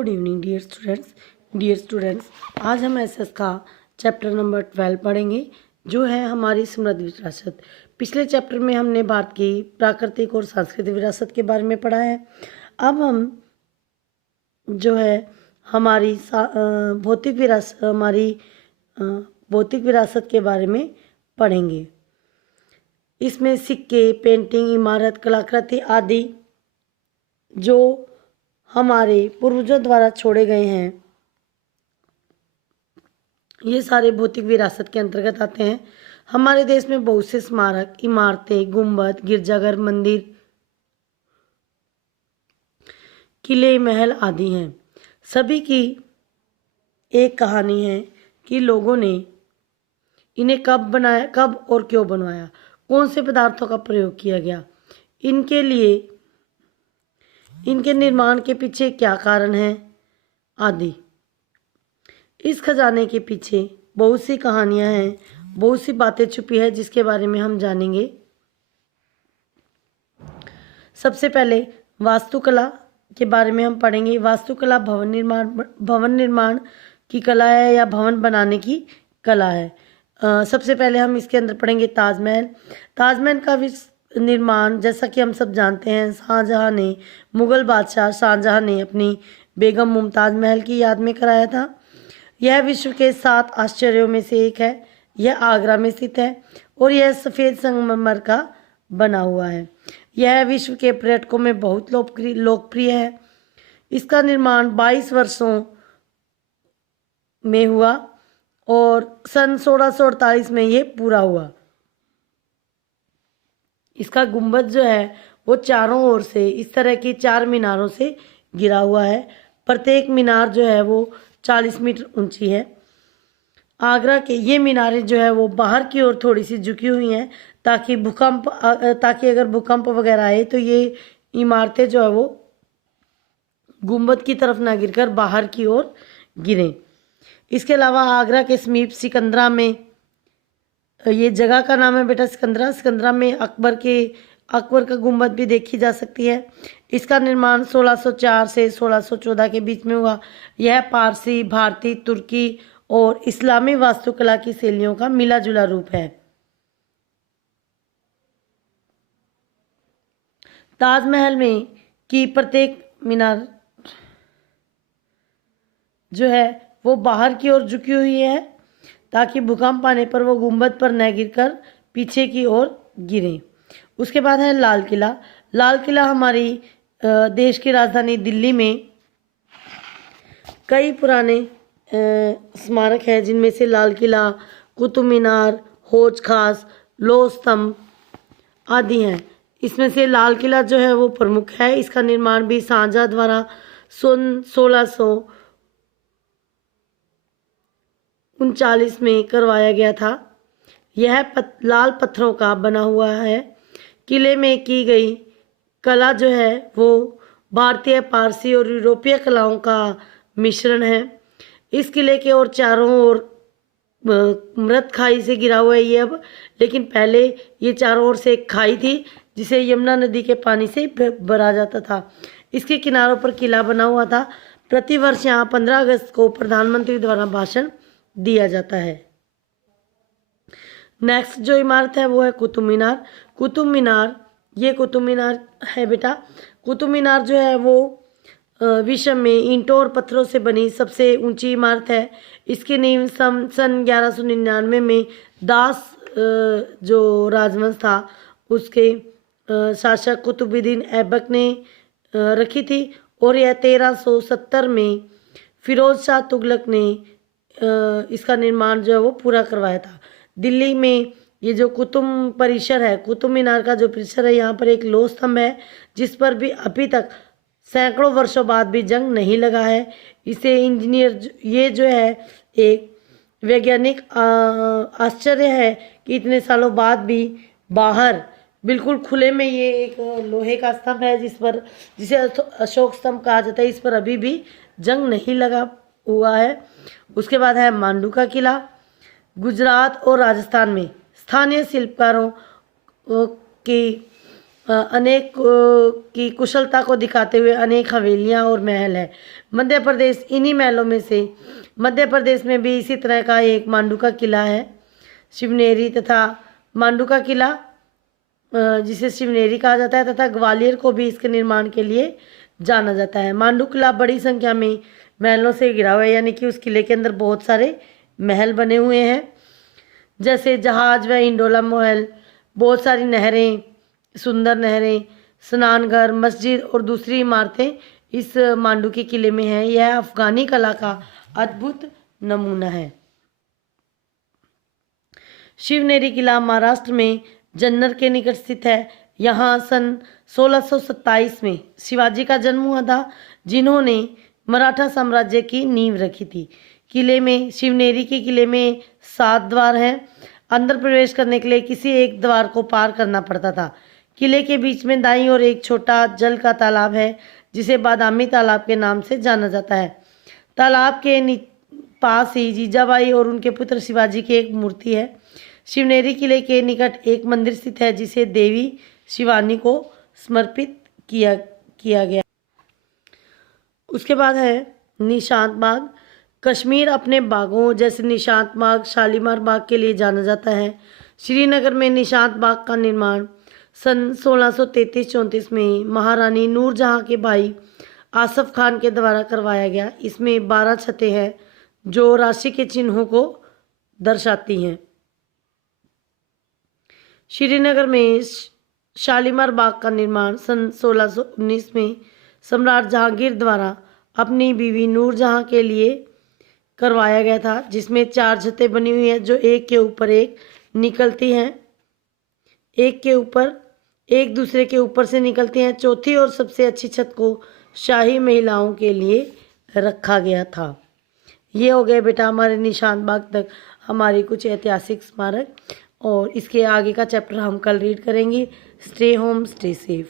Good evening dear students, आज हम SS का चैप्टर नंबर 12 पढ़ेंगे जो है हमारी समृद्ध विरासत। पिछले चैप्टर में हमने भारत की प्राकृतिक और सांस्कृतिक विरासत के बारे में पढ़ा है। अब हम जो है हमारी भौतिक विरासत के बारे में पढ़ेंगे। इसमें सिक्के, पेंटिंग, इमारत, कलाकृति आदि जो हमारे पूर्वजों द्वारा छोड़े गए हैं, ये सारे भौतिक विरासत के अंतर्गत आते हैं। हमारे देश में बहुत से स्मारक, इमारतें, गुंबद, गिरजाघर, मंदिर, किले, महल आदि हैं। सभी की एक कहानी है कि लोगों ने इन्हें कब बनाया, कब और क्यों बनवाया, कौन से पदार्थों का प्रयोग किया गया, इनके निर्माण के पीछे क्या कारण है आदि। इस खजाने के पीछे बहुत सी कहानियां हैं, बहुत सी बातें छुपी है जिसके बारे में हम जानेंगे। सबसे पहले वास्तुकला के बारे में हम पढ़ेंगे। वास्तुकला भवन निर्माण की कला है या भवन बनाने की कला है। सबसे पहले हम इसके अंदर पढ़ेंगे ताजमहल। ताजमहल का निर्माण, जैसा कि हम सब जानते हैं, मुगल बादशाह शाहजहां ने अपनी बेगम मुमताज महल की याद में कराया था। यह विश्व के 7 आश्चर्यों में से एक है। यह आगरा में स्थित है और यह सफ़ेद संगमरमर का बना हुआ है। यह विश्व के पर्यटकों में बहुत लोकप्रिय है। इसका निर्माण 22 वर्षों में हुआ और सन 1648 में ये पूरा हुआ। इसका गुंबद जो है वो चारों ओर से इस तरह की 4 मीनारों से घिरा हुआ है। प्रत्येक मीनार जो है वो 40 मीटर ऊंची है। आगरा के ये मीनारें जो है वो बाहर की ओर थोड़ी सी झुकी हुई हैं ताकि अगर भूकंप वगैरह आए तो ये इमारतें जो है वो गुंबद की तरफ ना गिरकर बाहर की ओर गिरें। इसके अलावा आगरा के समीप सिकंदरा में, ये जगह का नाम है बेटा सिकंदरा में अकबर का गुंबद भी देखी जा सकती है। इसका निर्माण 1604 से 1614 के बीच में हुआ। यह पारसी, भारतीय, तुर्की और इस्लामी वास्तुकला की शैलियों का मिला जुला रूप है। ताजमहल में की प्रत्येक मीनार जो है वो बाहर की ओर झुकी हुई है ताकि भूकंप आने पर वो गुंबद पर न गिरकर पीछे की ओर गिरे। उसके बाद है लाल किला। लाल किला हमारी देश की राजधानी दिल्ली में कई पुराने स्मारक हैं, जिनमें से लाल किला, कुतुब मीनार, हौज खास, लौह स्तंभ आदि हैं। इसमें से लाल किला जो है वो प्रमुख है। इसका निर्माण भी शाहजहां द्वारा सन 1639 में करवाया गया था। यह लाल पत्थरों का बना हुआ है। किले में की गई कला जो है वो भारतीय, पारसी और यूरोपीय कलाओं का मिश्रण है। इस किले के और चारों ओर मृत खाई से घिरा हुआ है ये अब, लेकिन पहले ये चारों ओर से एक खाई थी जिसे यमुना नदी के पानी से भरा जाता था। इसके किनारों पर किला बना हुआ था। प्रतिवर्ष यहाँ 15 अगस्त को प्रधानमंत्री द्वारा भाषण दिया जाता है। नेक्स्ट जो इमारत है वो है कुतुब मीनार। कुतुब मीनार है बेटा। कुतुब मीनार जो है वो विश्व में ईंटों और पत्थरों से बनी सबसे ऊंची इमारत है। इसकी नींव सन 1199 में दास जो राजवंश था उसके शासक कुतुबुद्दीन ऐबक ने रखी थी और यह 1370 में फिरोज शाह तुगलक ने इसका निर्माण जो है वो पूरा करवाया था। दिल्ली में ये जो कुतुब परिसर है, कुतुब मीनार का जो परिसर है, यहाँ पर एक लौह स्तंभ है जिस पर भी अभी तक सैकड़ों वर्षों बाद भी जंग नहीं लगा है। इसे ये जो है एक वैज्ञानिक आश्चर्य है कि इतने सालों बाद भी बाहर बिल्कुल खुले में ये एक लोहे का स्तंभ है जिसे अशोक स्तंभ कहा जाता है। इस पर अभी भी जंग नहीं लगा हुआ है। उसके बाद है मांडू का किला। गुजरात और राजस्थान में स्थानीय शिल्पकारों की अनेक की कुशलता को दिखाते हुए अनेक हवेलियां और महल है। मध्य प्रदेश, इन्हीं महलों में से मध्य प्रदेश में भी इसी तरह का एक मांडू का किला है, शिवनेरी तथा मांडू का किला जिसे शिवनेरी कहा जाता है, तथा ग्वालियर को भी इसके निर्माण के लिए जाना जाता है। मांडू किला बड़ी संख्या में महलों से घिरा हुआ है, यानी कि उस किले के अंदर बहुत सारे महल बने हुए हैं, जैसे जहाज व इंडोला महल, बहुत सारी नहरें, सुंदर नहरें, स्नानघर, मस्जिद और दूसरी इमारतें इस मांडू के किले में हैं। यह अफगानी कला का अद्भुत नमूना है। शिवनेरी किला महाराष्ट्र में जन्नर के निकट स्थित है। यहाँ सन 1627 में शिवाजी का जन्म हुआ था, जिन्होंने मराठा साम्राज्य की नींव रखी थी। किले में, शिवनेरी के किले में 7 द्वार हैं। अंदर प्रवेश करने के लिए किसी एक द्वार को पार करना पड़ता था। किले के बीच में दाईं ओर एक छोटा जल का तालाब है, जिसे बादामी तालाब के नाम से जाना जाता है। तालाब के पास ही जीजाबाई और उनके पुत्र शिवाजी की एक मूर्ति है। शिवनेरी किले के निकट एक मंदिर स्थित है, जिसे देवी शिवानी को समर्पित किया गया। उसके बाद है निशांत बाग। कश्मीर अपने बागों जैसे निशांत बाग, शालीमार बाग के लिए जाना जाता है। श्रीनगर में निशांत बाग का निर्माण सन 1633-34 में महारानी नूरजहां के भाई आसफ खान के द्वारा करवाया गया। इसमें 12 छतें हैं जो राशि के चिन्हों को दर्शाती हैं। श्रीनगर में शालीमार बाग का निर्माण सन 1619 में सम्राट जहांगीर द्वारा अपनी बीवी नूरजहां के लिए करवाया गया था, जिसमें 4 छतें बनी हुई हैं जो एक के ऊपर एक निकलती हैं, एक दूसरे के ऊपर से निकलती हैं। चौथी और सबसे अच्छी छत को शाही महिलाओं के लिए रखा गया था। ये हो गए बेटा हमारे निशांत बाग तक हमारी कुछ ऐतिहासिक स्मारक, और इसके आगे का चैप्टर हम कल रीड करेंगे। Stay home, stay safe.